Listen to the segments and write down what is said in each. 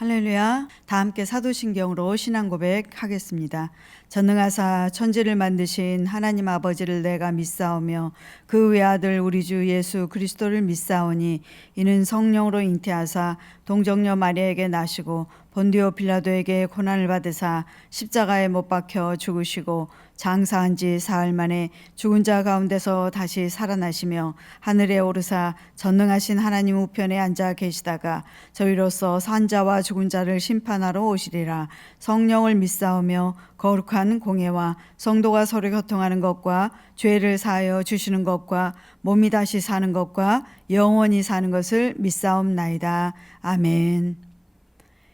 할렐루야. 다 함께 사도신경으로 신앙 고백하겠습니다. 전능하사 천지를 만드신 하나님 아버지를 내가 믿사오며 그 외아들 우리 주 예수 그리스도를 믿사오니 이는 성령으로 잉태하사 동정녀 마리아에게 나시고 본디오 빌라도에게 고난을 받으사 십자가에 못 박혀 죽으시고 장사한 지 사흘 만에 죽은 자 가운데서 다시 살아나시며 하늘에 오르사 전능하신 하나님 우편에 앉아 계시다가 저희로서 산 자와 죽은 자를 심판하러 오시리라. 성령을 믿사오며 거룩한 공예와 성도가 서로 교통하는 것과 죄를 사하여 주시는 것과 몸이 다시 사는 것과 영원히 사는 것을 믿사옵나이다. 아멘.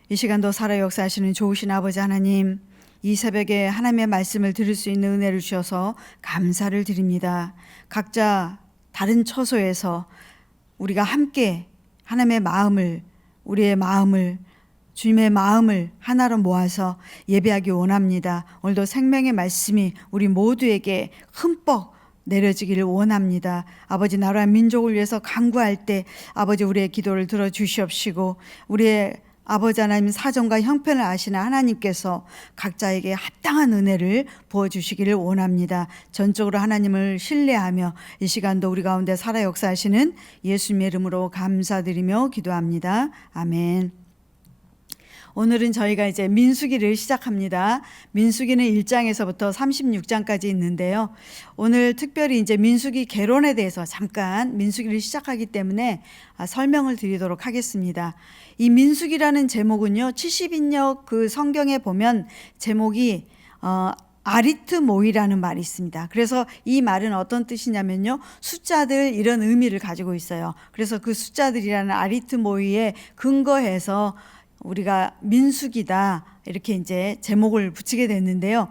이 시간도 살아 역사하시는 좋으신 아버지 하나님, 이 새벽에 하나님의 말씀을 들을 수 있는 은혜를 주셔서 감사를 드립니다. 각자 다른 처소에서 우리가 함께 하나님의 마음을, 우리의 마음을, 주님의 마음을 하나로 모아서 예배하기 원합니다. 오늘도 생명의 말씀이 우리 모두에게 흠뻑 내려지기를 원합니다. 아버지, 나라와 민족을 위해서 간구할 때 아버지 우리의 기도를 들어주시옵시고, 우리의 아버지 하나님 사정과 형편을 아시는 하나님께서 각자에게 합당한 은혜를 부어주시기를 원합니다. 전적으로 하나님을 신뢰하며 이 시간도 우리 가운데 살아 역사하시는 예수님의 이름으로 감사드리며 기도합니다. 아멘. 오늘은 저희가 이제 민수기를 시작합니다. 민수기는 1장에서부터 36장까지 있는데요. 오늘 특별히 이제 민수기 개론에 대해서 잠깐 민수기를 시작하기 때문에 설명을 드리도록 하겠습니다. 이 민수기라는 제목은요, 70인역 그 성경에 보면 제목이 아리트모이라는 말이 있습니다. 그래서 이 말은 어떤 뜻이냐면요, 숫자들 이런 의미를 가지고 있어요. 그래서 그 숫자들이라는 아리트모이에 근거해서 우리가 민수기다 이렇게 이제 제목을 붙이게 됐는데요.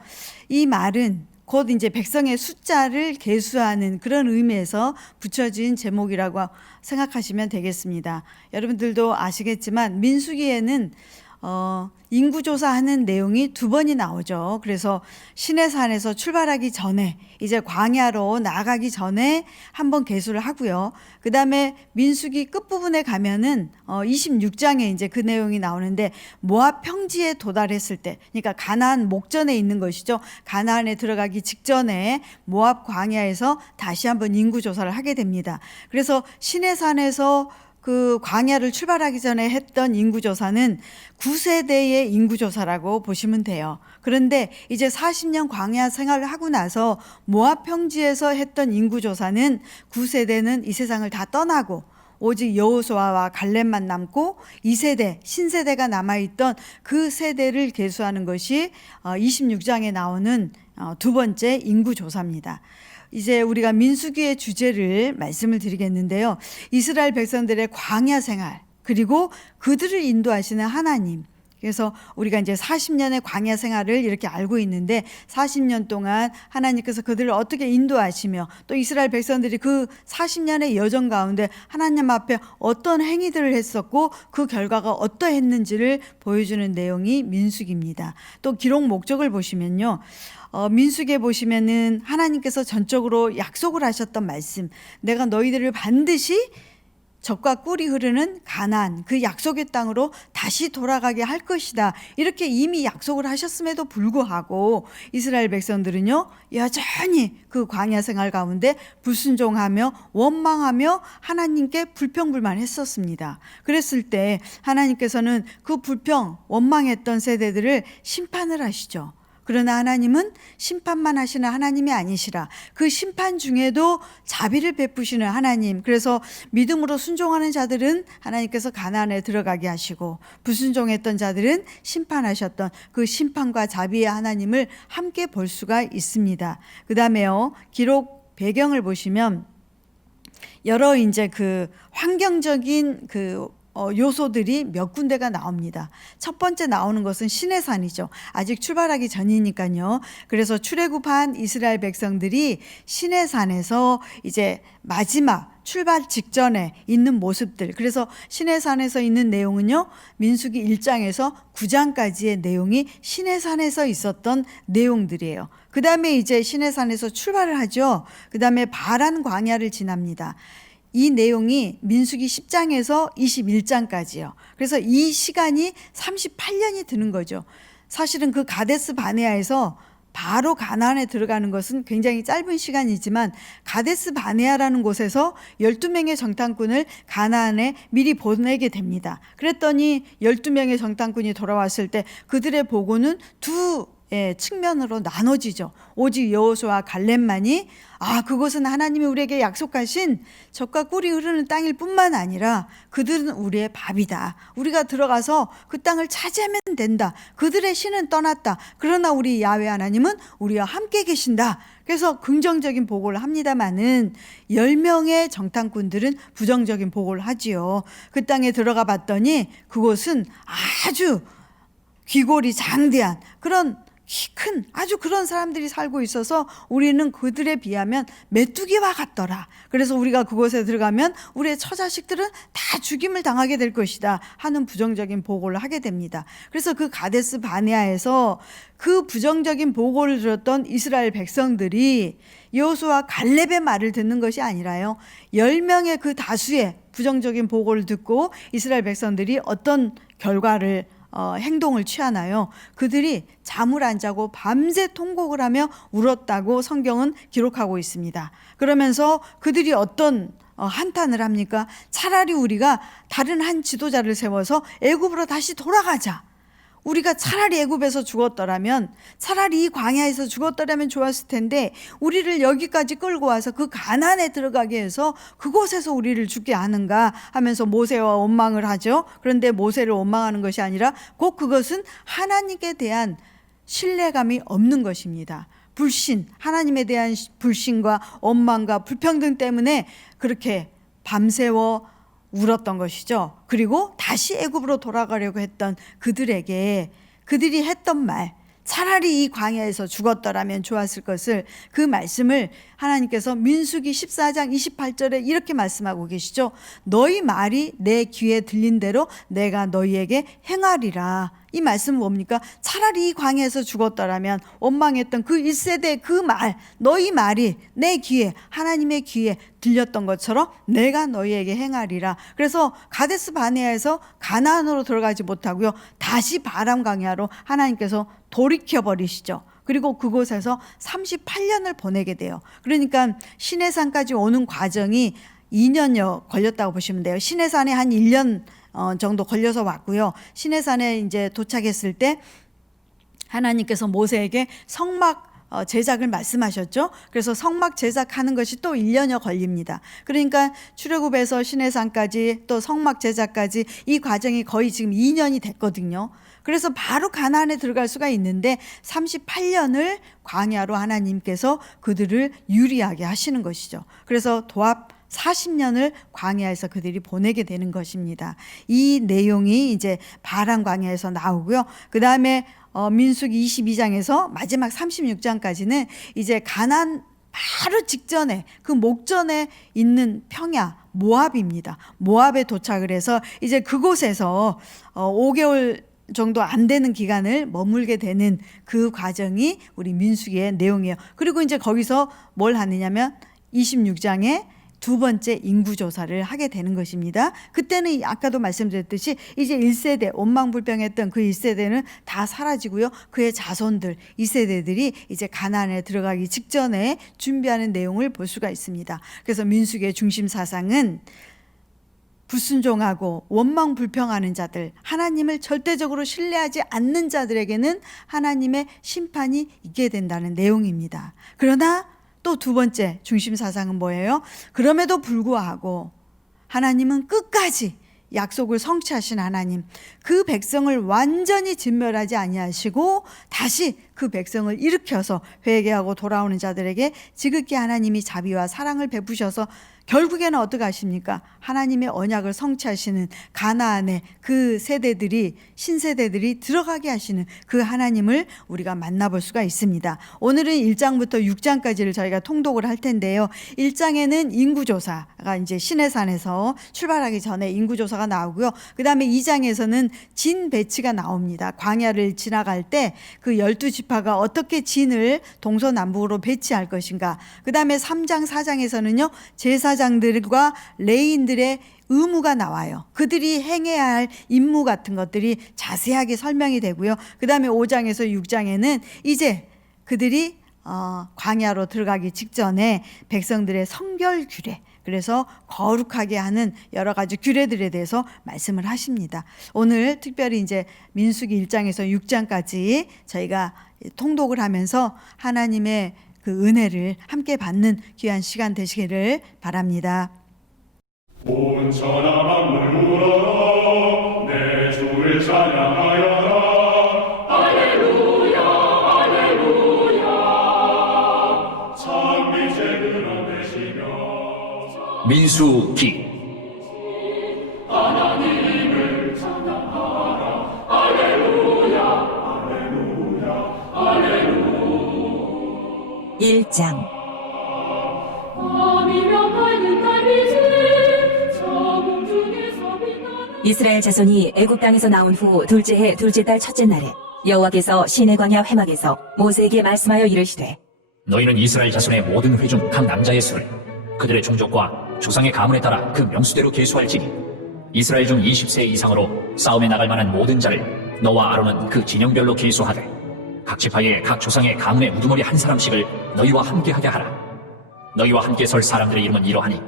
이 말은 곧 이제 백성의 숫자를 계수하는 그런 의미에서 붙여진 제목이라고 생각하시면 되겠습니다. 여러분들도 아시겠지만 민수기에는 인구조사하는 내용이 두 번이 나오죠. 그래서 시내산에서 출발하기 전에, 이제 광야로 나가기 전에 한번 계수를 하고요. 그 다음에 민수기 끝부분에 가면은 26장에 이제 그 내용이 나오는데, 모압 평지에 도달했을 때, 그러니까 가나안 목전에 있는 것이죠. 가나안에 들어가기 직전에 모압 광야에서 다시 한번 인구조사를 하게 됩니다. 그래서 시내산에서 그 광야를 출발하기 전에 했던 인구조사는 9세대의 인구조사라고 보시면 돼요. 그런데 이제 40년 광야 생활을 하고 나서 모압 평지에서 했던 인구조사는 9세대는 이 세상을 다 떠나고 오직 여호수아와 갈렙만 남고 2세대, 신세대가 남아있던 그 세대를 계수하는 것이 26장에 나오는 두 번째 인구조사입니다. 이제 우리가 민수기의 주제를 말씀을 드리겠는데요. 이스라엘 백성들의 광야 생활, 그리고 그들을 인도하시는 하나님. 그래서 우리가 이제 40년의 광야 생활을 이렇게 알고 있는데, 40년 동안 하나님께서 그들을 어떻게 인도하시며 또 이스라엘 백성들이 그 40년의 여정 가운데 하나님 앞에 어떤 행위들을 했었고 그 결과가 어떠했는지를 보여주는 내용이 민수기입니다. 또 기록 목적을 보시면요, 민수기에 보시면은 하나님께서 전적으로 약속을 하셨던 말씀, 내가 너희들을 반드시 젖과 꿀이 흐르는 가나안, 그 약속의 땅으로 다시 돌아가게 할 것이다, 이렇게 이미 약속을 하셨음에도 불구하고 이스라엘 백성들은요, 여전히 그 광야 생활 가운데 불순종하며 원망하며 하나님께 불평불만했었습니다. 그랬을 때 하나님께서는 그 불평 원망했던 세대들을 심판을 하시죠. 그러나 하나님은 심판만 하시는 하나님이 아니시라, 그 심판 중에도 자비를 베푸시는 하나님. 그래서 믿음으로 순종하는 자들은 하나님께서 가나안에 들어가게 하시고, 불순종했던 자들은 심판하셨던 그 심판과 자비의 하나님을 함께 볼 수가 있습니다. 그 다음에요, 기록 배경을 보시면 여러 이제 그 환경적인 그 요소들이 몇 군데가 나옵니다. 첫 번째 나오는 것은 시내산이죠. 아직 출발하기 전이니까요. 그래서 출애굽한 이스라엘 백성들이 시내산에서 이제 마지막 출발 직전에 있는 모습들. 그래서 시내산에서 있는 내용은요, 민수기 1장에서 9장까지의 내용이 시내산에서 있었던 내용들이에요. 그 다음에 이제 시내산에서 출발을 하죠. 그 다음에 바란 광야를 지납니다. 이 내용이 민수기 10장에서 21장까지요. 그래서 이 시간이 38년이 드는 거죠. 사실은 그 가데스 바네아에서 바로 가나안에 들어가는 것은 굉장히 짧은 시간이지만 가데스 바네아라는 곳에서 12명의 정탐꾼을 가나안에 미리 보내게 됩니다. 그랬더니 12명의 정탐꾼이 돌아왔을 때 그들의 보고는 두 측면으로 나눠지죠. 오직 여호수아와 갈렙만이 그것은 하나님이 우리에게 약속하신 젖과 꿀이 흐르는 땅일 뿐만 아니라 그들은 우리의 밥이다. 우리가 들어가서 그 땅을 차지하면 된다. 그들의 신은 떠났다. 그러나 우리 야훼 하나님은 우리와 함께 계신다. 그래서 긍정적인 보고를 합니다마는 10명의 정탐꾼들은 부정적인 보고를 하지요. 그 땅에 들어가 봤더니 그곳은 아주 귀골이 장대한 그런 키 큰 아주 그런 사람들이 살고 있어서 우리는 그들에 비하면 메뚜기와 같더라. 그래서 우리가 그곳에 들어가면 우리의 처자식들은 다 죽임을 당하게 될 것이다 하는 부정적인 보고를 하게 됩니다. 그래서 그 가데스 바네아에서 그 부정적인 보고를 들었던 이스라엘 백성들이 여호수아와 갈렙의 말을 듣는 것이 아니라요, 10명의 그 다수의 부정적인 보고를 듣고 이스라엘 백성들이 어떤 결과를 행동을 취하나요? 그들이 잠을 안 자고 밤새 통곡을 하며 울었다고 성경은 기록하고 있습니다. 그러면서 그들이 어떤 한탄을 합니까? 차라리 우리가 다른 한 지도자를 세워서 애굽으로 다시 돌아가자. 우리가 차라리 애굽에서 죽었더라면, 차라리 이 광야에서 죽었더라면 좋았을 텐데 우리를 여기까지 끌고 와서 그 가나안에 들어가게 해서 그곳에서 우리를 죽게 하는가 하면서 모세와 원망을 하죠. 그런데 모세를 원망하는 것이 아니라 곧 그것은 하나님께 대한 신뢰감이 없는 것입니다. 불신, 하나님에 대한 불신과 원망과 불평등 때문에 그렇게 밤새워 울었던 것이죠. 그리고 다시 애굽으로 돌아가려고 했던 그들에게 그들이 했던 말, 차라리 이 광야에서 죽었더라면 좋았을 것을, 그 말씀을 하나님께서 민수기 14장 28절에 이렇게 말씀하고 계시죠. 너희 말이 내 귀에 들린 대로 내가 너희에게 행하리라. 이 말씀은 뭡니까? 차라리 이 광야에서 죽었더라면 원망했던 그 1세대의 그 말, 너희 말이 내 귀에, 하나님의 귀에 들렸던 것처럼 내가 너희에게 행하리라. 그래서 가데스 바네아에서 가나안으로 들어가지 못하고요, 다시 바람 광야로 하나님께서 돌이켜버리시죠. 그리고 그곳에서 38년을 보내게 돼요. 그러니까 시내산까지 오는 과정이 2년여 걸렸다고 보시면 돼요. 시내산에 한 1년 정도 걸려서 왔고요. 시내산에 이제 도착했을 때 하나님께서 모세에게 성막 제작을 말씀하셨죠. 그래서 성막 제작하는 것이 또 1년여 걸립니다. 그러니까 출애굽에서 시내산까지 또 성막 제작까지 이 과정이 거의 지금 2년이 됐거든요. 그래서 바로 가나안에 들어갈 수가 있는데 38년을 광야로 하나님께서 그들을 유리하게 하시는 것이죠. 그래서 도합 40년을 광야에서 그들이 보내게 되는 것입니다. 이 내용이 이제 바람 광야에서 나오고요. 그 다음에 민수기 22장에서 마지막 36장까지는 이제 가나안 바로 직전에 그 목전에 있는 평야 모압입니다. 모압에 도착을 해서 이제 그곳에서 5개월 정도 안 되는 기간을 머물게 되는 그 과정이 우리 민수기의 내용이에요. 그리고 이제 거기서 뭘 하느냐면 26장에 두 번째 인구조사를 하게 되는 것입니다. 그때는 아까도 말씀드렸듯이 이제 1세대, 원망불평했던 그 1세대는 다 사라지고요. 그의 자손들, 2세대들이 이제 가나안에 들어가기 직전에 준비하는 내용을 볼 수가 있습니다. 그래서 민수기의 중심 사상은 불순종하고 원망불평하는 자들, 하나님을 절대적으로 신뢰하지 않는 자들에게는 하나님의 심판이 있게 된다는 내용입니다. 그러나 또 두 번째 중심 사상은 뭐예요? 그럼에도 불구하고 하나님은 끝까지 약속을 성취하신 하나님, 그 백성을 완전히 진멸하지 아니하시고 다시 그 백성을 일으켜서 회개하고 돌아오는 자들에게 지극히 하나님이 자비와 사랑을 베푸셔서 결국에는 어떻게 하십니까? 하나님의 언약을 성취하시는 가나안의 그 세대들이, 신세대들이 들어가게 하시는 그 하나님을 우리가 만나볼 수가 있습니다. 오늘은 1장부터 6장까지를 저희가 통독을 할 텐데요. 1장에는 인구조사가 이제 시내산에서 출발하기 전에 인구조사가 나오고요. 그 다음에 2장에서는 진 배치가 나옵니다. 광야를 지나갈 때 그 12지파가 어떻게 진을 동서남북으로 배치할 것인가. 그 다음에 3장, 4장에서는요, 제사 제사장들과 레위인들의 의무가 나와요. 그들이 행해야 할 임무 같은 것들이 자세하게 설명이 되고요. 그 다음에 5장에서 6장에는 이제 그들이 광야로 들어가기 직전에 백성들의 성결 규례, 그래서 거룩하게 하는 여러 가지 규례들에 대해서 말씀을 하십니다. 오늘 특별히 이제 민수기 1장에서 6장까지 저희가 통독을 하면서 하나님의 그 은혜를 함께 받는 귀한 시간 되시기를 바랍니다. 온 천하 만물 울어라 내 주를 찬양하여라 할렐루야 할렐루야 참 이제 드러내시며 민수기 하나님을 찬양하라 할렐루야 할렐루야 할렐루야 1장 밤이며 밝은 달빛이 저공 중에서 빛나는 이스라엘 자손이 애굽 땅에서 나온 후 둘째 해 둘째 달 첫째 날에 여호와께서 시내 광야 회막에서 모세에게 말씀하여 이르시되 너희는 이스라엘 자손의 모든 회 중 각 남자의 수를 그들의 종족과 조상의 가문에 따라 그 명수대로 계수할지니 이스라엘 중 20세 이상으로 싸움에 나갈 만한 모든 자를 너와 아론은 그 진영별로 계수하되 각 지파의 각 조상의 가문의 우두머리 한 사람씩을 너희와 함께하게 하라. 너희와 함께 설 사람들의 이름은 이러하니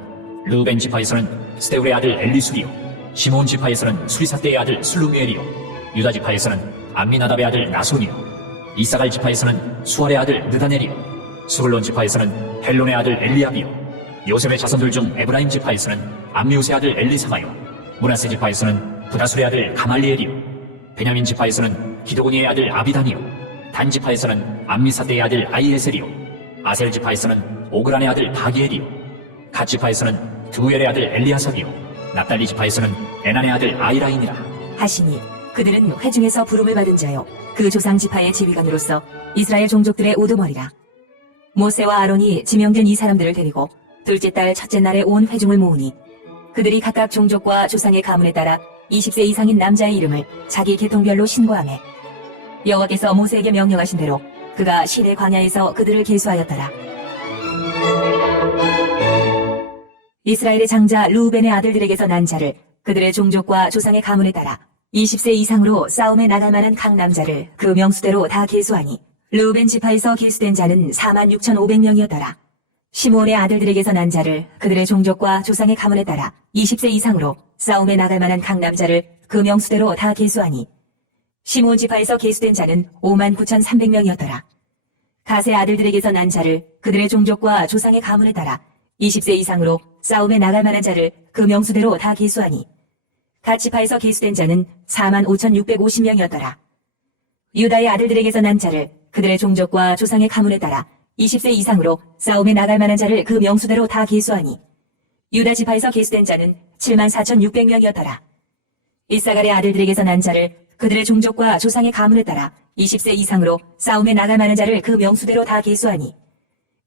르우벤 지파에서는 스데울의 아들 엘리술이요 시몬 지파에서는 수리사대의 아들 슬루미엘이요 유다 지파에서는 암미나답의 아들 나손이요 이사갈 지파에서는 수알의 아들 느다넬이요 스불론 지파에서는 헬론의 아들 엘리압이요 요셉의 자손들 중 에브라임 지파에서는 암미우스의 아들 엘리사마요 므낫세 지파에서는 부다술의 아들 가말리엘이요 베냐민 지파에서는 기드고니의 아들 아비단이요 단 지파에서는 암미사대의 아들 아이에셀이요 아셀 지파에서는 오그란의 아들 바기엘이요 갓 지파에서는 드우엘의 아들 엘리아삽이요 납달리 지파에서는 에난의 아들 아이라인이라 하시니 그들은 회중에서 부름을 받은 자요 그 조상 지파의 지휘관으로서 이스라엘 종족들의 우두머리라. 모세와 아론이 지명된 이 사람들을 데리고 둘째 달 첫째 날에 온 회중을 모으니 그들이 각각 종족과 조상의 가문에 따라 20세 이상인 남자의 이름을 자기 계통별로 신고하매 여호와께서 모세에게 명령하신 대로 그가 시내 광야에서 그들을 계수하였더라. 이스라엘의 장자 르우벤의 아들들에게서 난 자를 그들의 종족과 조상의 가문에 따라 20세 이상으로 싸움에 나갈 만한 각 남자를 그 명수대로 다 계수하니 르우벤 지파에서 계수된 자는 46,500명이었더라. 시므온의 아들들에게서 난 자를 그들의 종족과 조상의 가문에 따라 20세 이상으로 싸움에 나갈 만한 각 남자를 그 명수대로 다 계수하니 시므온 지파에서 계수된 자는 59,300명이었더라. 갓의 아들들에게서 난 자를 그들의 종족과 조상의 가문에 따라 20세 이상으로 싸움에 나갈 만한 자를 그 명수대로 다 계수하니 갓 지파에서 계수된 자는 45,650명이었더라. 유다의 아들들에게서 난 자를 그들의 종족과 조상의 가문에 따라 20세 이상으로 싸움에 나갈 만한 자를 그 명수대로 다 계수하니 유다 지파에서 계수된 자는 74,600명이었더라. 이사갈의 아들들에게서 난 자를 그들의 종족과 조상의 가문에 따라 20세 이상으로 싸움에 나갈 만한 자를 그 명수대로 다 계수하니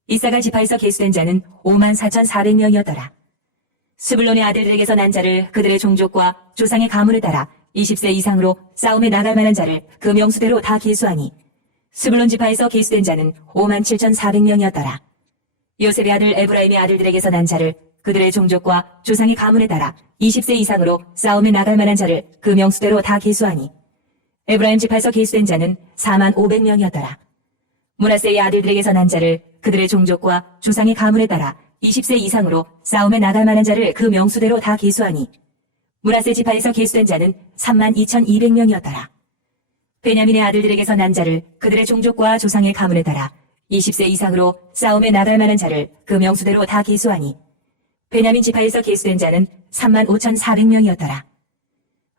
이사갈 지파에서 계수된 자는 54,400명이었더라. 스불론의 아들들에게서 난 자를 그들의 종족과 조상의 가문에 따라 20세 이상으로 싸움에 나갈 만한 자를 그 명수대로 다 계수하니 스불론 지파에서 계수된 자는 57,400명이었더라. 요셉의 아들 에브라임의 아들들에게서 난 자를 그들의 종족과 조상의 가문에 따라 20세 이상으로 싸움에 나갈 만한 자를 그 명수대로 다 계수하니 에브라임 지파에서 계수된 자는 45,000명이었더라. 므낫세의 아들들에게서 난 자를 그들의 종족과 조상의 가문에 따라 20세 이상으로 싸움에 나갈 만한 자를 그 명수대로 다 계수하니 므낫세 지파에서 계수된 자는 32,200명이었더라. 베냐민의 아들들에게서 난 자를 그들의 종족과 조상의 가문에 따라 20세 이상으로 싸움에 나갈 만한 자를 그 명수대로 다 계수하니 베냐민 지파에서 계수된 자는 35,400명이었더라.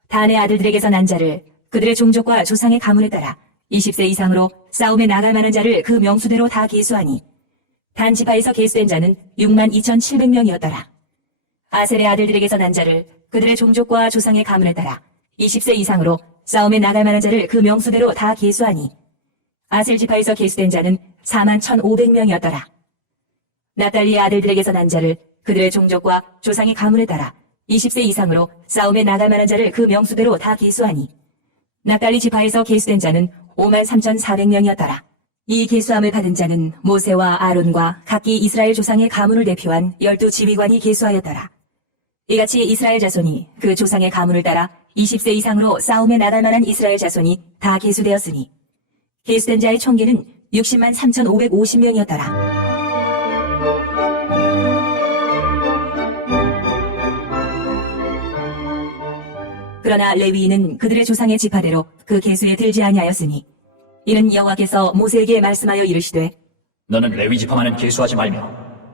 단의 아들들에게서 난 자를 그들의 종족과 조상의 가문에 따라 20세 이상으로 싸움에 나갈 만한 자를 그 명수대로 다 계수하니 단 지파에서 계수된 자는 62,700명이었더라. 아셀의 아들들에게서 난 자를 그들의 종족과 조상의 가문에 따라 20세 이상으로 싸움에 나갈 만한 자를 그 명수대로 다 계수하니 아셀 지파에서 계수된 자는 41,500명이었더라. 납달리의 아들들에게서 난 자를 그들의 종족과 조상의 가문에 따라 20세 이상으로 싸움에 나갈 만한 자를 그 명수대로 다 계수하니 납달리 지파에서 계수된 자는 53,400명이었더라. 이 계수함을 받은 자는 모세와 아론과 각기 이스라엘 조상의 가문을 대표한 12지휘관이 계수하였더라. 이같이 이스라엘 자손이 그 조상의 가문을 따라 20세 이상으로 싸움에 나갈 만한 이스라엘 자손이 다 계수되었으니 계수된 자의 총계는 60만 3,550명이었더라. 그러나 레위인은 그들의 조상의 지파대로 그 계수에 들지 아니하였으니 이는 여호와께서 모세에게 말씀하여 이르시되 너는 레위 지파만은 계수하지 말며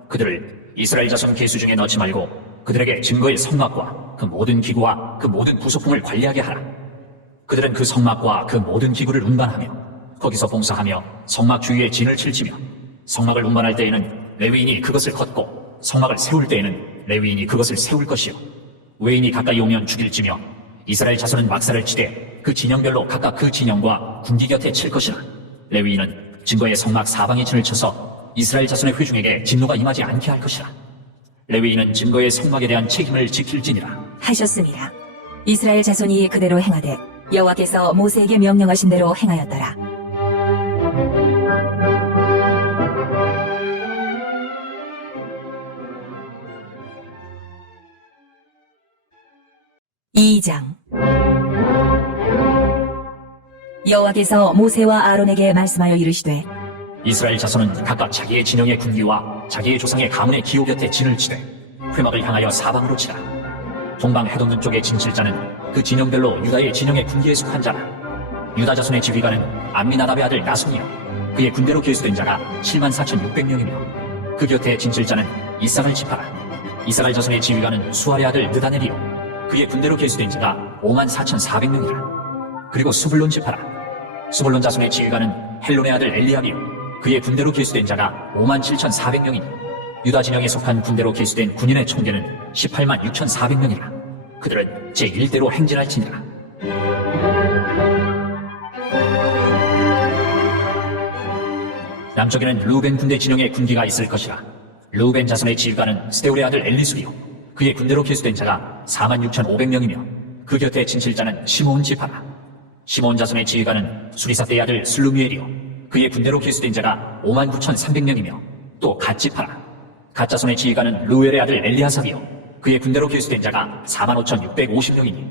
그들을 이스라엘 자손 계수 중에 넣지 말고 그들에게 증거의 성막과 그 모든 기구와 그 모든 부속품을 관리하게 하라. 그들은 그 성막과 그 모든 기구를 운반하며 거기서 봉사하며 성막 주위에 진을 칠지며 성막을 운반할 때에는 레위인이 그것을 걷고 성막을 세울 때에는 레위인이 그것을 세울 것이요 외인이 가까이 오면 죽일지며 이스라엘 자손은 막사를 치되 그 진영별로 각각 그 진영과 군기 곁에 칠 것이라. 레위인은 증거의 성막 사방에 진을 쳐서 이스라엘 자손의 회중에게 진노가 임하지 않게 할 것이라. 레위인은 증거의 성막에 대한 책임을 지킬지니라 하셨습니다. 이스라엘 자손이 그대로 행하되 여호와께서 모세에게 명령하신 대로 행하였더라. 이 장 여호와께서 모세와 아론에게 말씀하여 이르시되 이스라엘 자손은 각각 자기의 진영의 군기와 자기의 조상의 가문의 기호 곁에 진을 치되 회막을 향하여 사방으로 치라. 동방 해돋는 쪽에 진칠 자는 그 진영별로 유다의 진영의 군기에 속한 자라. 유다 자손의 지휘관은 암미나답의 아들 나손이요 그의 군대로 계수된 자가 74,600명이며 그 곁에 진칠 자는 이삭을 지파라. 이삭을 자손의 지휘관은 수알의 아들 느다넬이요 그의 군대로 계수된 자가 54,400명이라. 그리고 수불론 지파라. 수불론 자손의 지휘관은 헬론의 아들 엘리압이요 그의 군대로 계수된 자가 57,400명이니 유다 진영에 속한 군대로 계수된 군인의 총계는 18만 6,400명이라. 그들은 제1대로 행진할지니라. 남쪽에는 르우벤 군대 진영의 군기가 있을 것이라. 르우벤 자손의 지휘관은 스데울의 아들 엘리술이요 그의 군대로 계수된 자가 46,500명이며 그 곁에 진칠 자는 시므온 지파라. 시므온 자손의 지휘관은 수리사대의 아들 슬루미엘이요 그의 군대로 계수된 자가 59,300명이며 또 갓 지파라. 갓 자손의 지휘관은 르우엘의 아들 엘리아삽이요 그의 군대로 계수된 자가 45,650명이니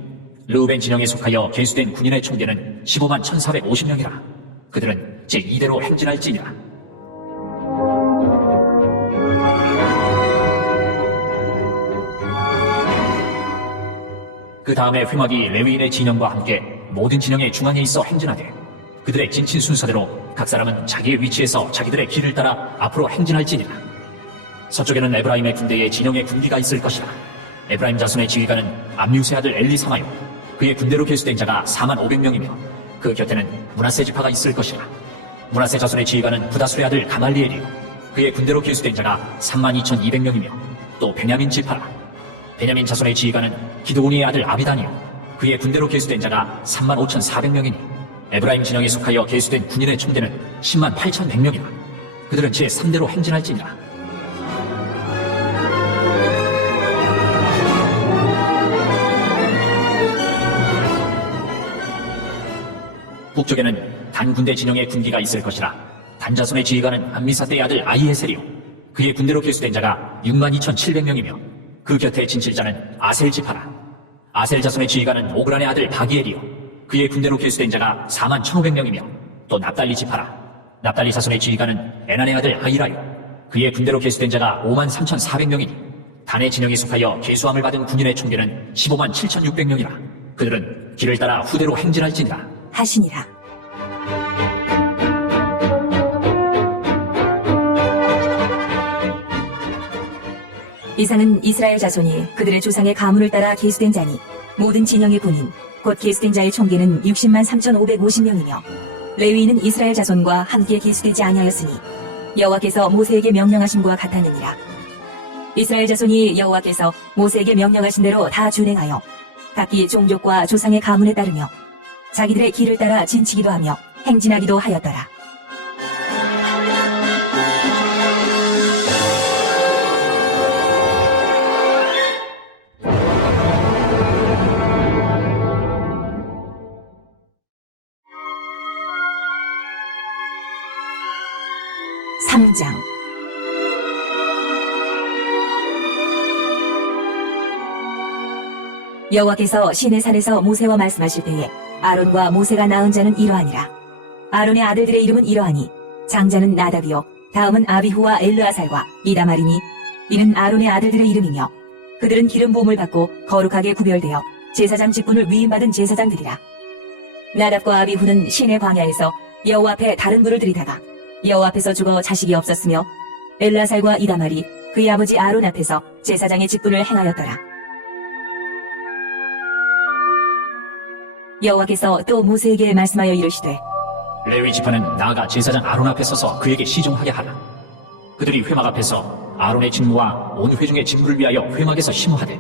르우벤 진영에 속하여 계수된 군인의 총계는 15만 1,450명이라. 그들은 제2대로 행진할지니라. 그 다음에 회막이 레위인의 진영과 함께 모든 진영의 중앙에 있어 행진하되 그들의 진친 순서대로 각 사람은 자기의 위치에서 자기들의 길을 따라 앞으로 행진할지니라. 서쪽에는 에브라임의 군대에 진영의 군기가 있을 것이라. 에브라임 자손의 지휘관은 암류세 아들 엘리사마요 그의 군대로 계수된 자가 45,500명이며 그 곁에는 므낫세 지파가 있을 것이라. 므낫세 자손의 지휘관은 부다술의 아들 가말리엘이요 그의 군대로 계수된 자가 32,200명이며 또 베냐민 지파라. 베냐민 자손의 지휘관은 기드오니의 아들 아비단이요 그의 군대로 계수된 자가 35,400명이니 에브라임 진영에 속하여 계수된 군인의 총대는 10만 8,100명이라. 그들은 제3대로 행진할지니라. 북쪽에는 단 군대 진영의 군기가 있을 것이라. 단 자손의 지휘관은 암미사대의 아들 아이에셀이요 그의 군대로 계수된 자가 62,700명이며 그 곁에 진칠 자는 아셀 지파라. 아셀 자손의 지휘관은 오그란의 아들 바기엘이요 그의 군대로 계수된 자가 41,500명이며 또 납달리 지파라. 납달리 자손의 지휘관은 에난의 아들 아이라요 그의 군대로 계수된 자가 53,400명이니 단의 진영에 속하여 계수함을 받은 군인의 총계는 15만 7,600명이라. 그들은 길을 따라 후대로 행진할지니라 하시니라. 이상은 이스라엘 자손이 그들의 조상의 가문을 따라 계수된 자니 모든 진영의 군인 곧 계수된 자의 총계는 60만 3,550명이며 레위인은 이스라엘 자손과 함께 계수되지 아니하였으니 여호와께서 모세에게 명령하심과 같았느니라. 이스라엘 자손이 여호와께서 모세에게 명령하신 대로 다 준행하여 각기 종족과 조상의 가문에 따르며 자기들의 길을 따라 진치기도 하며 행진하기도 하였더라. 3장. 여호와께서 시내산에서 모세와 말씀하실 때에 아론과 모세가 낳은 자는 이러하니라. 아론의 아들들의 이름은 이러하니 장자는 나답이요 다음은 아비후와 엘르아살과 이다말이니 이는 아론의 아들들의 이름이며 그들은 기름 부음을 받고 거룩하게 구별되어 제사장 직분을 위임받은 제사장들이라. 나답과 아비후는 시내 광야에서 여호와 앞에 다른 불을 들이다가 여호와 앞에서 죽어 자식이 없었으며 엘르아살과 이다말이 그의 아버지 아론 앞에서 제사장의 직분을 행하였더라. 여호와께서 또 모세에게 말씀하여 이르시되 레위 지파는 나아가 제사장 아론 앞에 서서 그에게 시종하게 하라. 그들이 회막 앞에서 아론의 직무와 온 회중의 직무를 위하여 회막에서 심호하되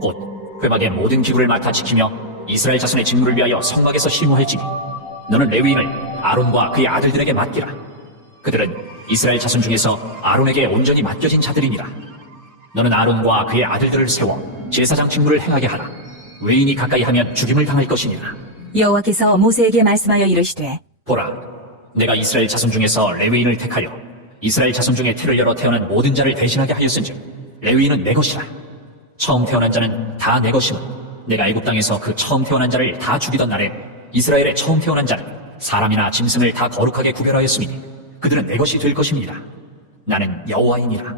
곧 회막의 모든 기구를 맡아 지키며 이스라엘 자손의 직무를 위하여 성막에서 심호할지니 너는 레위인을 아론과 그의 아들들에게 맡기라. 그들은 이스라엘 자손 중에서 아론에게 온전히 맡겨진 자들이니라. 너는 아론과 그의 아들들을 세워 제사장 직무를 행하게 하라. 외인이 가까이 하면 죽임을 당할 것이니라. 여호와께서 모세에게 말씀하여 이르시되 보라, 내가 이스라엘 자손 중에서 레위인을 택하여 이스라엘 자손 중에 태를 열어 태어난 모든 자를 대신하게 하였은즉 레위인은 내 것이라. 처음 태어난 자는 다 내 것이면 내가 애굽 땅에서 그 처음 태어난 자를 다 죽이던 날에 이스라엘의 처음 태어난 자는 사람이나 짐승을 다 거룩하게 구별하였으니 그들은 내 것이 될 것임이니라. 나는 여호와이니라.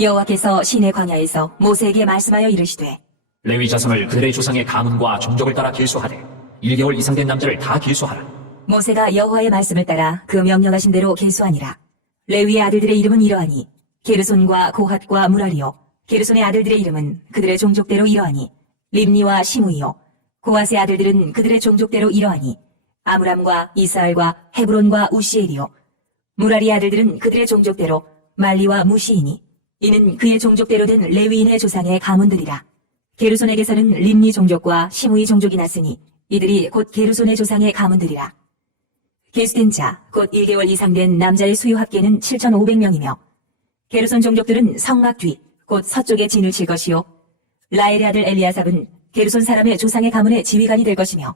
여호와께서 시내 광야에서 모세에게 말씀하여 이르시되 레위 자손을 그들의 조상의 가문과 종족을 따라 계수하되 1개월 이상 된 남자를 다 계수하라. 모세가 여호와의 말씀을 따라 그 명령하신 대로 계수하니라. 레위의 아들들의 이름은 이러하니 게르손과 고핫과 무라리요 게르손의 아들들의 이름은 그들의 종족대로 이러하니 림니와 시므이요 고핫의 아들들은 그들의 종족대로 이러하니 아므람과 이스알과 헤브론과 우시엘이요 무라리의 아들들은 그들의 종족대로 말리와 무시이니 이는 그의 종족대로 된 레위인의 조상의 가문들이라. 게르손에게서는 림니 종족과 시므이 종족이 났으니 이들이 곧 게르손의 조상의 가문들이라. 계수된 자, 곧 1개월 이상 된 남자의 수요 합계는 7,500명이며 게르손 종족들은 성막 뒤, 곧 서쪽에 진을 칠 것이요 라엘의 아들 엘리아삽은 게르손 사람의 조상의 가문의 지휘관이 될 것이며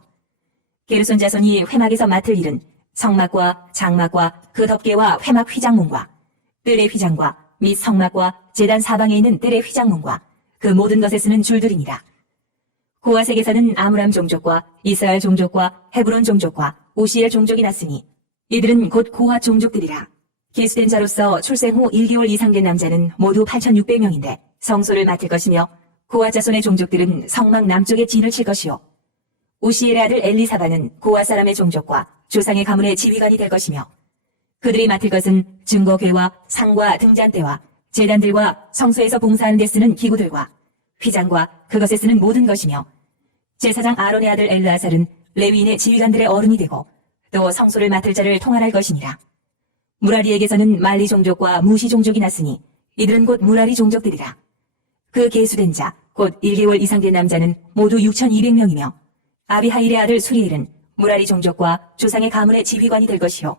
게르손 자손이 회막에서 맡을 일은 성막과 장막과 그 덮개와 회막 휘장문과 뜰의 휘장과 및 성막과 제단 사방에 있는 뜰의 휘장문과 그 모든 것에 쓰는 줄들이니라. 고핫에게서는 아므람 종족과 이스라엘 종족과 헤브론 종족과 우시엘 종족이 났으니 이들은 곧 고핫 종족들이라. 계수된 자로서 출생 후 1개월 이상 된 남자는 모두 8,600명인데 성소를 맡을 것이며 고핫 자손의 종족들은 성막 남쪽에 진을 칠 것이요 우시엘의 아들 엘리사바는 고핫 사람의 종족과 조상의 가문의 지휘관이 될 것이며 그들이 맡을 것은 증거궤와 상과 등잔대와 제단들과 성소에서 봉사하는 데 쓰는 기구들과 휘장과 그것에 쓰는 모든 것이며 제사장 아론의 아들 엘르아살은 레위인의 지휘관들의 어른이 되고 또 성소를 맡을 자를 통할할 것이니라. 무라리에게서는 말리 종족과 무시 종족이 났으니 이들은 곧 무라리 종족들이라. 그 계수된 자, 곧 1개월 이상 된 남자는 모두 6,200명이며 아비하일의 아들 수리엘은 무라리 종족과 조상의 가문의 지휘관이 될 것이요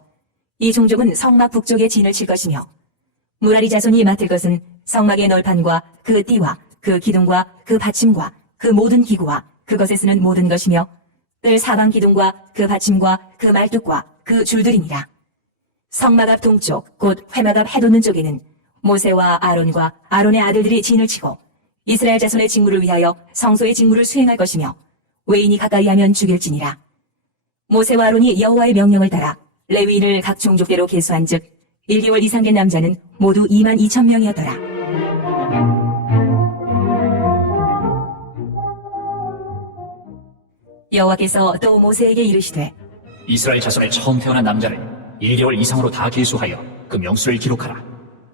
이 종족은 성막 북쪽에 진을 칠 것이며 무라리 자손이 맡을 것은 성막의 널판과 그 띠와 그 기둥과 그 받침과 그 모든 기구와 그것에 쓰는 모든 것이며 뜰 사방 기둥과 그 받침과 그 말뚝과 그 줄들이니라. 성막 앞 동쪽 곧 회막 앞 해돋는 쪽에는 모세와 아론과 아론의 아들들이 진을 치고 이스라엘 자손의 직무를 위하여 성소의 직무를 수행할 것이며 외인이 가까이 하면 죽일지니라. 모세와 아론이 여호와의 명령을 따라 레위인을 각 종족대로 계수한즉 1개월 이상 된 남자는 모두 22,000명이었더라. 여호와께서 또 모세에게 이르시되 이스라엘 자손의 처음 태어난 남자를 1개월 이상으로 다 계수하여 그 명수를 기록하라.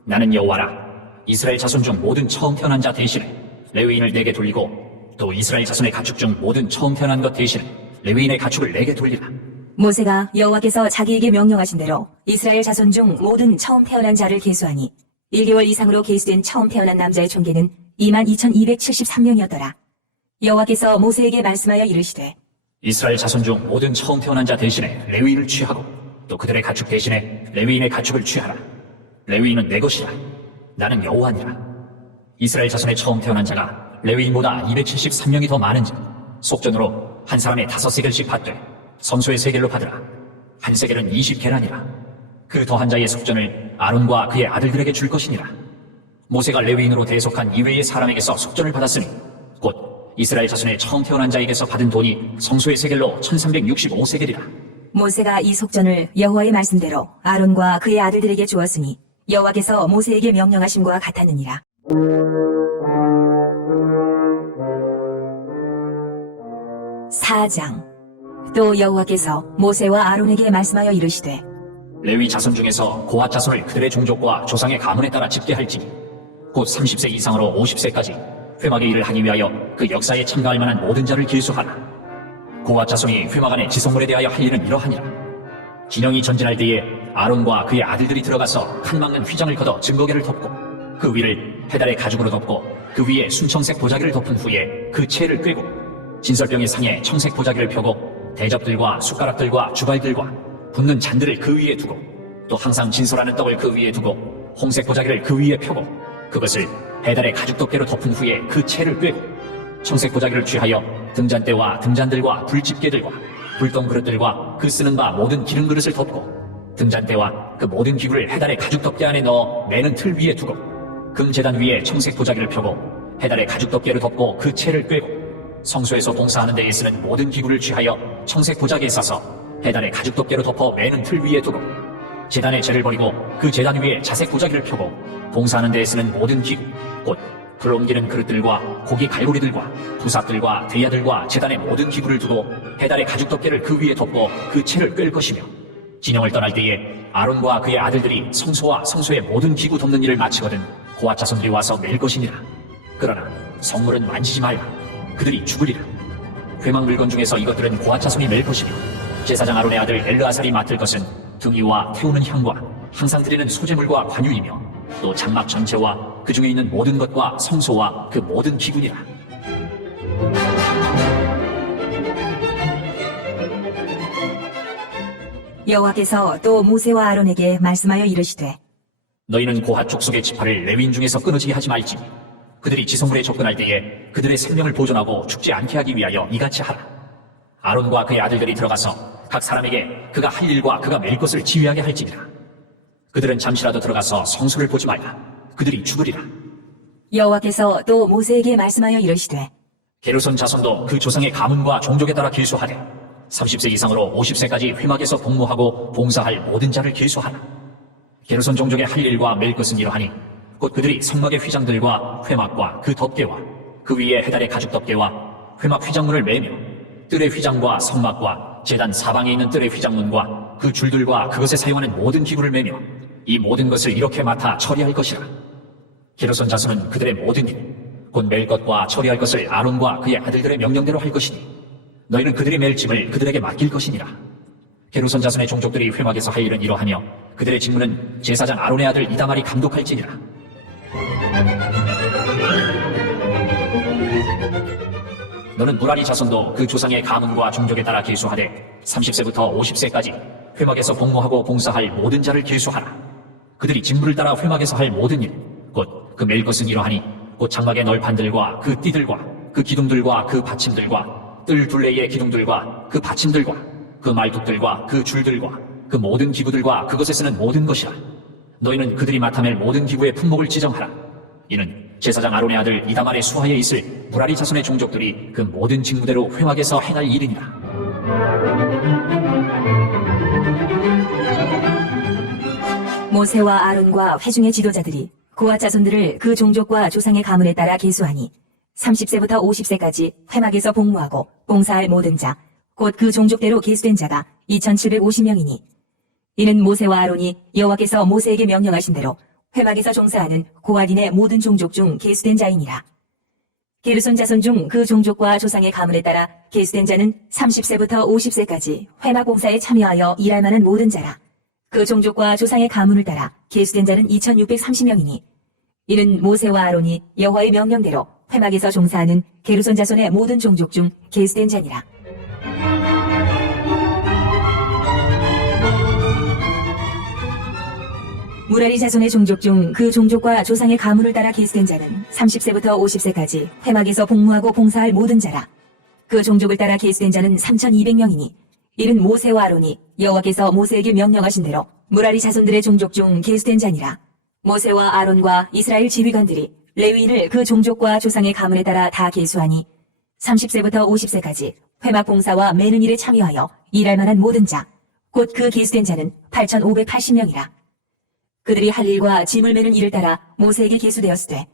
나는 여호와라. 이스라엘 자손 중 모든 처음 태어난 자 대신에 레위인을 내게 돌리고 또 이스라엘 자손의 가축 중 모든 처음 태어난 것 대신에 레위인의 가축을 내게 돌리라. 모세가 여호와께서 자기에게 명령하신 대로 이스라엘 자손 중 모든 처음 태어난 자를 계수하니 1개월 이상으로 계수된 처음 태어난 남자의 총계는 22,273명이었더라. 여호와께서 모세에게 말씀하여 이르시되 이스라엘 자손 중 모든 처음 태어난 자 대신에 레위인을 취하고 또 그들의 가축 대신에 레위인의 가축을 취하라. 레위인은 내 것이라. 나는 여호와니라. 이스라엘 자손의 처음 태어난 자가 레위인보다 273명이 더 많은즉 속전으로 한 사람의 5세겔씩 받되 성소의 세겔로 받으라. 한 세겔은 20계란이라. 그 더한 자의 속전을 아론과 그의 아들들에게 줄 것이니라. 모세가 레위인으로 대속한 이외의 사람에게서 속전을 받았으니 곧 이스라엘 자손의 처음 태어난 자에게서 받은 돈이 성소의 세겔로 1365세겔이라. 모세가 이 속전을 여호와의 말씀대로 아론과 그의 아들들에게 주었으니 여호와께서 모세에게 명령하심과 같았느니라. 4장. 또 여호와께서 모세와 아론에게 말씀하여 이르시되 레위 자손 중에서 고핫 자손을 그들의 종족과 조상의 가문에 따라 집계할지니 곧 30세 이상으로 50세까지 회막의 일을 하기 위하여 그 역사에 참가할 만한 모든 자를 길수하라. 고핫 자손이 회막 안의 지성물에 대하여 할 일은 이러하니라. 진영이 전진할 때에 아론과 그의 아들들이 들어가서 칸 막는 휘장을 걷어 증거계를 덮고 그 위를 해달의 가죽으로 덮고 그 위에 순청색 보자기를 덮은 후에 그 채를 꿰고 진설병의 상에 청색 보자기를 펴고 대접들과 숟가락들과 주발들과 붓는 잔들을 그 위에 두고 또 항상 진솔하는 떡을 그 위에 두고 홍색 보자기를 그 위에 펴고 그것을 해달의 가죽 덮개로 덮은 후에 그 채를 꿰고 청색 보자기를 취하여 등잔대와 등잔들과 불집게들과 불똥 그릇들과 그 쓰는 바 모든 기름 그릇을 덮고 등잔대와 그 모든 기구를 해달의 가죽 덮개 안에 넣어 매는 틀 위에 두고 금 제단 위에 청색 보자기를 펴고 해달의 가죽 덮개로 덮고 그 채를 꿰고 성소에서 봉사하는 데에 쓰는 모든 기구를 취하여 청색 보자기에 싸서 해달의 가죽 덮개로 덮어 매는 틀 위에 두고 제단의 재를 버리고 그 제단 위에 자색 보자기를 펴고 봉사하는 데에 쓰는 모든 기구 곧 불 옮기는 그릇들과 고기 갈고리들과 부삽들과 대야들과 제단의 모든 기구를 두고 해달의 가죽 덮개를 그 위에 덮고 그 채를 꿰을 것이며 진영을 떠날 때에 아론과 그의 아들들이 성소와 성소의 모든 기구 덮는 일을 마치거든 고핫 자손들이 와서 맬 것이니라. 그러나 성물은 만지지 말라. 그들이 죽으리라. 회막 물건 중에서 이것들은 고핫 자손이 맬 것이며 제사장 아론의 아들 엘르아살이 맡을 것은 등이와 태우는 향과 항상 드리는 소제물과 관유이며 또 장막 전체와 그 중에 있는 모든 것과 성소와 그 모든 기구니라. 여호와께서 또 모세와 아론에게 말씀하여 이르시되 너희는 고핫 족속의 지파를 레위인 중에서 끊어지게 하지 말지. 그들이 지성물에 접근할 때에 그들의 생명을 보존하고 죽지 않게 하기 위하여 이같이 하라. 아론과 그의 아들들이 들어가서 각 사람에게 그가 할 일과 그가 맬 것을 지휘하게 할지니라. 그들은 잠시라도 들어가서 성소를 보지 말라. 그들이 죽으리라. 여호와께서 또 모세에게 말씀하여 이르시되 게르손 자손도 그 조상의 가문과 종족에 따라 길수하되 30세 이상으로 50세까지 회막에서 복무하고 봉사할 모든 자를 길수하라. 게르손 종족의 할 일과 맬 것은 이러하니 곧 그들이 성막의 휘장들과 회막과 그 덮개와 그 위에 해달의 가죽 덮개와 회막 휘장문을 매며 뜰의 휘장과 성막과 제단 사방에 있는 뜰의 휘장문과 그 줄들과 그것에 사용하는 모든 기구를 매며 이 모든 것을 이렇게 맡아 처리할 것이라. 게르손 자손은 그들의 모든 일, 곧 맬 것과 처리할 것을 아론과 그의 아들들의 명령대로 할 것이니 너희는 그들이 맬 짐을 그들에게 맡길 것이니라. 게르손 자손의 종족들이 회막에서 할 일은 이러하며 그들의 직무는 제사장 아론의 아들 이다말이 감독할지니라. 너는 무라리 자손도 그 조상의 가문과 종족에 따라 길수하되 30세부터 50세까지 회막에서 복무하고 봉사할 모든 자를 길수하라. 그들이 직무를 따라 회막에서 할 모든 일, 곧 그 맬 것은 이러하니 곧 장막의 널판들과 그 띠들과 그 기둥들과 그 받침들과 뜰 둘레의 기둥들과 그 받침들과 그 말뚝들과 그 줄들과 그 모든 기구들과 그것에 쓰는 모든 것이라. 너희는 그들이 맡아 맬 모든 기구의 품목을 지정하라. 이는 제사장 아론의 아들 이다말의 수하에 있을 무라리 자손의 종족들이 그 모든 직무대로 회막에서 행할 일이니라. 모세와 아론과 회중의 지도자들이 고핫 자손들을 그 종족과 조상의 가문에 따라 계수하니 30세부터 50세까지 회막에서 복무하고 봉사할 모든 자, 곧 그 종족대로 계수된 자가 2750명이니 이는 모세와 아론이 여호와께서 모세에게 명령하신 대로 회막에서 종사하는 고핫인의 모든 종족 중 계수된 자이니라. 게르손 자손 중 그 종족과 조상의 가문에 따라 계수된 자는 30세부터 50세까지 회막 봉사에 참여하여 일할 만한 모든 자라. 그 종족과 조상의 가문을 따라 계수된 자는 2630명이니 이는 모세와 아론이 여호와의 명령대로 회막에서 종사하는 게르손 자손의 모든 종족 중 계수된 자니라. 무라리 자손의 종족 중 그 종족과 조상의 가문을 따라 계수된 자는 30세부터 50세까지 회막에서 복무하고 봉사할 모든 자라. 그 종족을 따라 계수된 자는 3,200명이니 이는 모세와 아론이 여호와께서 모세에게 명령하신 대로 무라리 자손들의 종족 중 계수된 자니라. 모세와 아론과 이스라엘 지휘관들이 레위인을 그 종족과 조상의 가문에 따라 다 계수하니 30세부터 50세까지 회막 봉사와 매는 일에 참여하여 일할 만한 모든 자, 곧 그 계수된 자는 8,580명이라. 그들이 할 일과 짐을 매는 일을 따라 모세에게 계수되었으되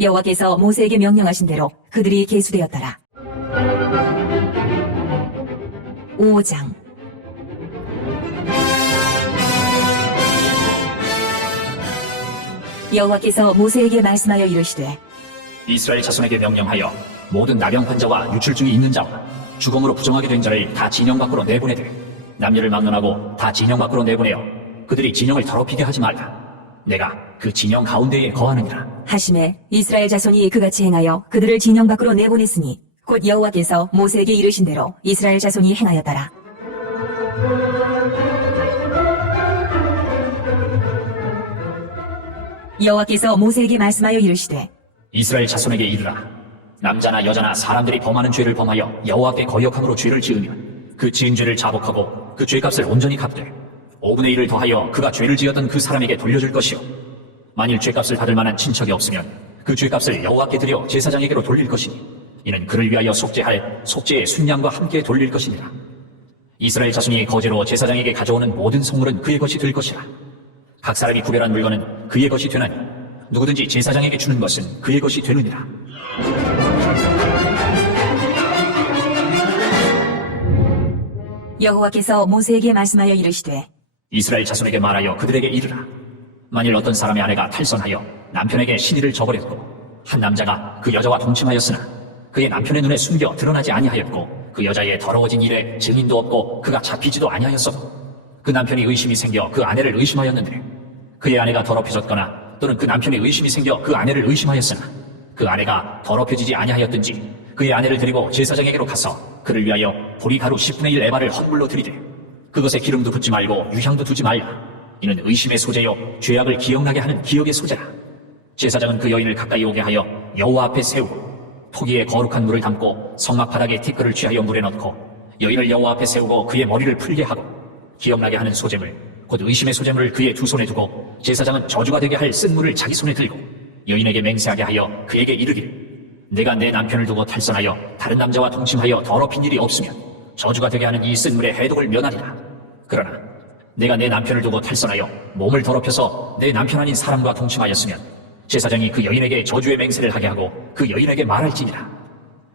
여호와께서 모세에게 명령하신 대로 그들이 계수되었더라. 5장. 여호와께서 모세에게 말씀하여 이르시되 이스라엘 자손에게 명령하여 모든 나병 환자와 유출증이 있는 자와 죽음으로 부정하게 된 자를 다 진영 밖으로 내보내되 남녀를 막론하고 다 진영 밖으로 내보내어 그들이 진영을 더럽히게 하지 말라. 내가 그 진영 가운데에 거하느니라. 하심에 이스라엘 자손이 그같이 행하여 그들을 진영 밖으로 내보냈으니 곧 여호와께서 모세에게 이르신 대로 이스라엘 자손이 행하였더라. 여호와께서 모세에게 말씀하여 이르시되 이스라엘 자손에게 이르라. 남자나 여자나 사람들이 범하는 죄를 범하여 여호와께 거역함으로 죄를 지으면 그 지은 죄를 자복하고 그 죄값을 온전히 갚되 5분의 1을 더하여 그가 죄를 지었던 그 사람에게 돌려줄 것이요 만일 죄값을 받을 만한 친척이 없으면 그 죄값을 여호와께 드려 제사장에게로 돌릴 것이니 이는 그를 위하여 속죄할 속죄의 순양과 함께 돌릴 것이니라. 이스라엘 자손이 거제로 제사장에게 가져오는 모든 성물은 그의 것이 될 것이라. 각 사람이 구별한 물건은 그의 것이 되나니 누구든지 제사장에게 주는 것은 그의 것이 되느니라. 여호와께서 모세에게 말씀하여 이르시되 이스라엘 자손에게 말하여 그들에게 이르라. 만일 어떤 사람의 아내가 탈선하여 남편에게 신의를 저버렸고 한 남자가 그 여자와 동침하였으나 그의 남편의 눈에 숨겨 드러나지 아니하였고 그 여자의 더러워진 일에 증인도 없고 그가 잡히지도 아니하였어도 그 남편이 의심이 생겨 그 아내를 의심하였는데 그의 아내가 더럽혀졌거나 또는 그 남편의 의심이 생겨 그 아내를 의심하였으나 그 아내가 더럽혀지지 아니하였든지 그의 아내를 데리고 제사장에게로 가서 그를 위하여 보리가루 10분의 1 에바를 헌물로 드리되 그것에 기름도 붓지 말고 유향도 두지 말라. 이는 의심의 소재요 죄악을 기억나게 하는 기억의 소재라. 제사장은 그 여인을 가까이 오게 하여 여호와 앞에 세우고 토기에 거룩한 물을 담고 성막 바닥에 티끌을 취하여 물에 넣고 여인을 여호와 앞에 세우고 그의 머리를 풀게 하고 기억나게 하는 소재물 곧 의심의 소재물을 그의 두 손에 두고 제사장은 저주가 되게 할 쓴 물을 자기 손에 들고 여인에게 맹세하게 하여 그에게 이르기를 내가 내 남편을 두고 탈선하여 다른 남자와 동침하여 더럽힌 일이 없으면 저주가 되게 하는 이 쓴 물의 해독을 면하리라. 그러나 내가 내 남편을 두고 탈선하여 몸을 더럽혀서 내 남편 아닌 사람과 동침하였으면 제사장이 그 여인에게 저주의 맹세를 하게 하고 그 여인에게 말할지니라.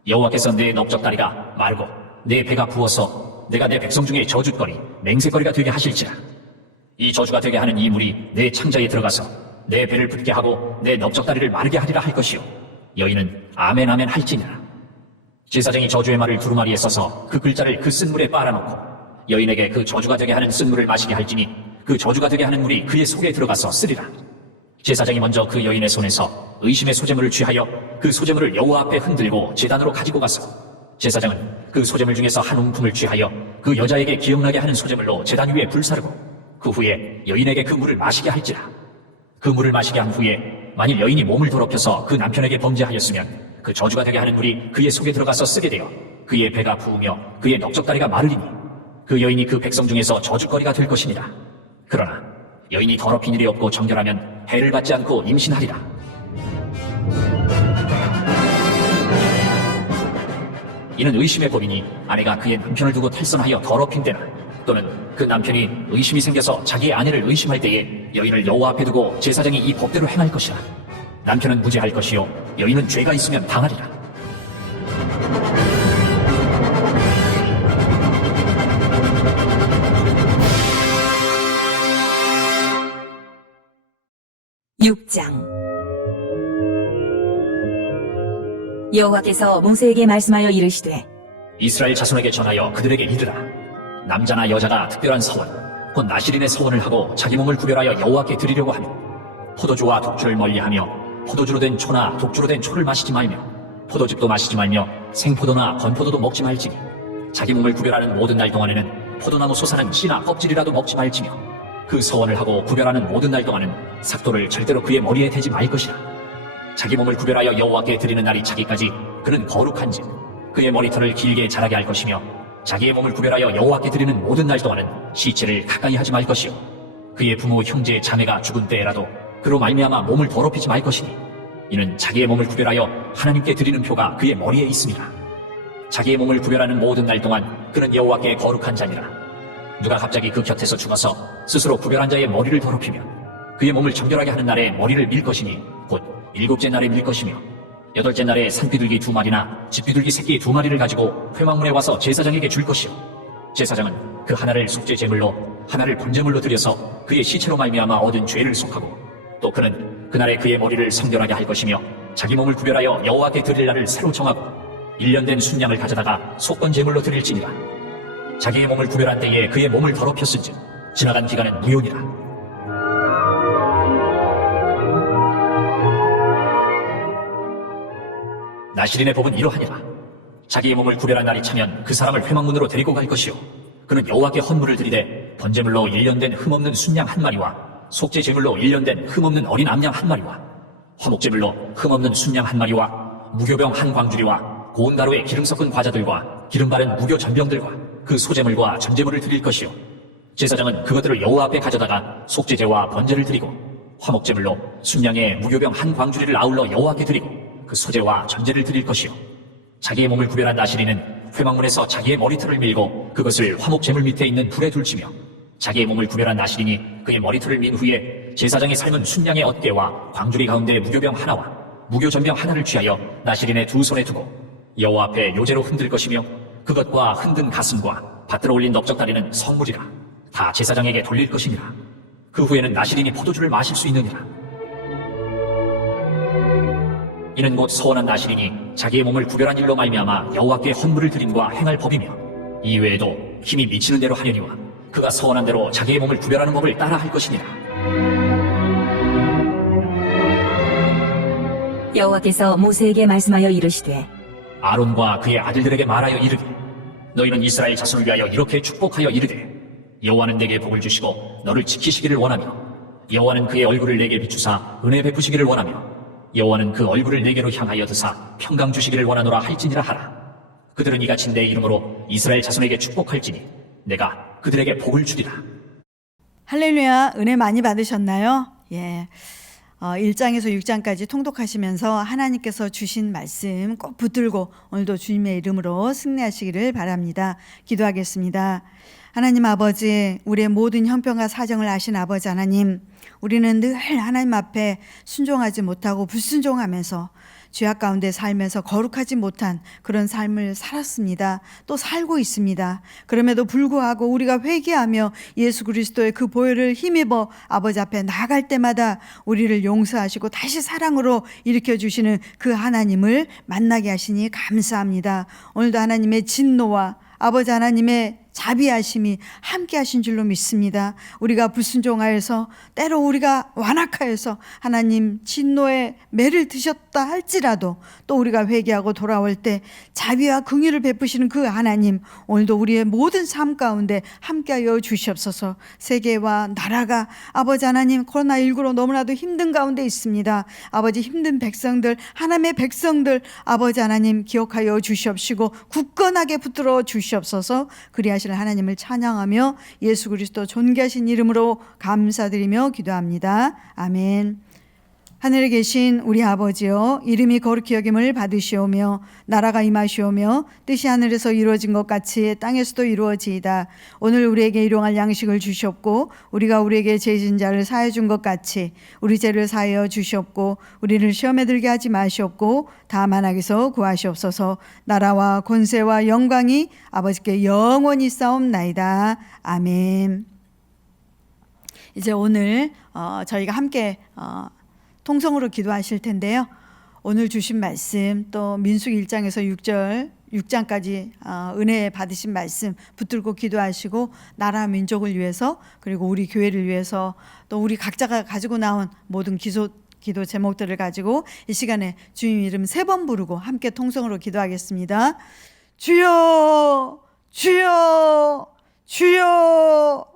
여호와께서 내 넓적다리가 마르고 내 배가 부어서 내가 내 백성 중에 저주거리 맹세거리가 되게 하실지라. 이 저주가 되게 하는 이 물이 내 창자에 들어가서 내 배를 붓게 하고 내 넓적다리를 마르게 하리라 할 것이요 여인은 아멘 아멘 할지니라. 제사장이 저주의 말을 두루마리에 써서 그 글자를 그 쓴물에 빨아놓고 여인에게 그 저주가 되게 하는 쓴물을 마시게 할지니 그 저주가 되게 하는 물이 그의 속에 들어가서 쓰리라. 제사장이 먼저 그 여인의 손에서 의심의 소재물을 취하여 그 소재물을 여호와 앞에 흔들고 제단으로 가지고 가서 제사장은 그 소재물 중에서 한 움품을 취하여 그 여자에게 기억나게 하는 소재물로 제단 위에 불사르고 그 후에 여인에게 그 물을 마시게 할지라. 그 물을 마시게 한 후에 만일 여인이 몸을 더럽혀서 그 남편에게 범죄하였으면 그 저주가 되게 하는 물이 그의 속에 들어가서 쓰게 되어 그의 배가 부으며 그의 넓적다리가 마르리니 그 여인이 그 백성 중에서 저주거리가 될 것이니라. 그러나 여인이 더럽힌 일이 없고 정결하면 해를 받지 않고 임신하리라. 이는 의심의 법이니 아내가 그의 남편을 두고 탈선하여 더럽힌 때나 또는 그 남편이 의심이 생겨서 자기의 아내를 의심할 때에 여인을 여호와 앞에 두고 제사장이 이 법대로 행할 것이라. 남편은 무죄할 것이요 여인은 죄가 있으면 당하리라. 육장. 여호와께서 모세에게 말씀하여 이르시되 이스라엘 자손에게 전하여 그들에게 이르라. 남자나 여자가 특별한 서원 곧 나실인의 서원을 하고 자기 몸을 구별하여 여호와께 드리려고 하며 포도주와 독주를 멀리하며 포도주로 된 초나 독주로 된 초를 마시지 말며 포도즙도 마시지 말며 생포도나 건포도도 먹지 말지니 자기 몸을 구별하는 모든 날 동안에는 포도나무 솟아는 씨나 껍질이라도 먹지 말지며 그 서원을 하고 구별하는 모든 날 동안은 삭도를 절대로 그의 머리에 대지 말 것이라. 자기 몸을 구별하여 여호와께 드리는 날이 차기까지 그는 거룩한즉 그의 머리털을 길게 자라게 할 것이며 자기의 몸을 구별하여 여호와께 드리는 모든 날 동안은 시체를 가까이 하지 말 것이요 그의 부모 형제 자매가 죽은 때에라도 그로 말미암아 몸을 더럽히지 말 것이니 이는 자기의 몸을 구별하여 하나님께 드리는 표가 그의 머리에 있습니다. 자기의 몸을 구별하는 모든 날 동안 그는 여호와께 거룩한 자니라. 누가 갑자기 그 곁에서 죽어서 스스로 구별한 자의 머리를 더럽히면 그의 몸을 정결하게 하는 날에 머리를 밀 것이니 곧 7째 날에 밀 것이며 8째 날에 산비둘기 2마리나 집비둘기 새끼 2마리를 가지고 회막문에 와서 제사장에게 줄 것이요 제사장은 그 하나를 속죄 제물로 하나를 번제물로 드려서 그의 시체로 말미암아 얻은 죄를 속하고 또 그는 그날에 그의 머리를 성결하게 할 것이며 자기 몸을 구별하여 여호와께 드릴 날을 새로 정하고 1년 된 순양을 가져다가 속건 제물로 드릴지니라. 자기의 몸을 구별한 때에 그의 몸을 더럽혔은즉 지나간 기간은 무효니라. 나실인의 법은 이러하니라. 자기의 몸을 구별한 날이 차면 그 사람을 회막문으로 데리고 갈 것이요 그는 여호와께 헌물을 드리되 번제물로 1년 된 흠없는 순양 1마리와 속죄 제물로 1년 된 흠없는 어린 암양 1마리와 화목제물로 흠없는 순양 1마리와 무교병 1광주리와 고운 가루에 기름 섞은 과자들과 기름 바른 무교 전병들과 그 소제물과 전제물을 드릴 것이요 제사장은 그것들을 여호와 앞에 가져다가 속죄제와 번제를 드리고 화목제물로 순양의 무교병 1광주리를 아울러 여호와께 드리고 그 소제와 전제를 드릴 것이요 자기의 몸을 구별한 나실인은 회막문에서 자기의 머리털을 밀고 그것을 화목제물 밑에 있는 불에 둘치며 자기의 몸을 구별한 나실인이 그의 머리털을 민 후에 제사장이 삶은 순양의 어깨와 광주리 가운데 무교병 하나와 무교전병 하나를 취하여 나실인의 두 손에 두고 여호와 앞에 요제로 흔들 것이며 그것과 흔든 가슴과 받들어 올린 넓적다리는 성물이라 다 제사장에게 돌릴 것이니라. 그 후에는 나실인이 포도주를 마실 수 있느니라. 이는 곧 서원한 나실인이 자기의 몸을 구별한 일로 말미암아 여호와께 헌물을 드림과 행할 법이며 이외에도 힘이 미치는 대로 하려니와 그가 서원한 대로 자기의 몸을 구별하는 법을 따라 할 것이니라. 여호와께서 모세에게 말씀하여 이르시되 아론과 그의 아들들에게 말하여 이르되 너희는 이스라엘 자손을 위하여 이렇게 축복하여 이르되 여호와는 내게 복을 주시고 너를 지키시기를 원하며 여호와는 그의 얼굴을 내게 비추사 은혜 베푸시기를 원하며 여호와는 그 얼굴을 내게로 향하여 드사 평강 주시기를 원하노라 할지니라 하라. 그들은 이같이 내 이름으로 이스라엘 자손에게 축복할지니 내가 그들에게 복을 주리라. 할렐루야, 은혜 많이 받으셨나요? 예. 1장에서 6장까지 통독하시면서 하나님께서 주신 말씀 꼭 붙들고 오늘도 주님의 이름으로 승리하시기를 바랍니다. 기도하겠습니다. 하나님 아버지, 우리의 모든 형편과 사정을 아신 아버지 하나님, 우리는 늘 하나님 앞에 순종하지 못하고 불순종하면서 죄악 가운데 살면서 거룩하지 못한 그런 삶을 살았습니다. 또 살고 있습니다. 그럼에도 불구하고 우리가 회개하며 예수 그리스도의 그 보혈을 힘입어 아버지 앞에 나아갈 때마다 우리를 용서하시고 다시 사랑으로 일으켜 주시는 그 하나님을 만나게 하시니 감사합니다. 오늘도 하나님의 진노와 아버지 하나님의 자비하심이 함께 하신 줄로 믿습니다. 우리가 불순종하여서 때로 우리가 완악하여서 하나님 진노의 매를 드셨다 할지라도 또 우리가 회개하고 돌아올 때 자비와 긍휼을 베푸시는 그 하나님, 오늘도 우리의 모든 삶 가운데 함께하여 주시옵소서. 세계와 나라가 아버지 하나님 코로나19로 너무나도 힘든 가운데 있습니다. 아버지 힘든 백성들, 하나님의 백성들 아버지 하나님 기억하여 주시옵시고 굳건하게 붙들어 주시옵소서. 그리하시는 하나님을 찬양하며 예수 그리스도 존귀하신 이름으로 감사드리며 기도합니다. 아멘. 하늘에 계신 우리 아버지여, 이름이 거룩히 여김을 받으시오며 나라가 임하시오며 뜻이 하늘에서 이루어진 것 같이 땅에서도 이루어지이다. 오늘 우리에게 일용할 양식을 주시옵고 우리가 우리에게 죄진 자를 사하여 준 것 같이 우리 죄를 사하여 주시옵고 우리를 시험에 들게 하지 마시옵고 다만 악에서 구하시옵소서. 나라와 권세와 영광이 아버지께 영원히 싸움나이다. 아멘. 이제 오늘 저희가 함께 통성으로 기도하실 텐데요. 오늘 주신 말씀 또 민수기 1장에서 6장까지 은혜 받으신 말씀 붙들고 기도하시고 나라 민족을 위해서 그리고 우리 교회를 위해서 또 우리 각자가 가지고 나온 모든 기도 제목들을 가지고 이 시간에 주님 이름 3번 부르고 함께 통성으로 기도하겠습니다. 주여, 주여, 주여.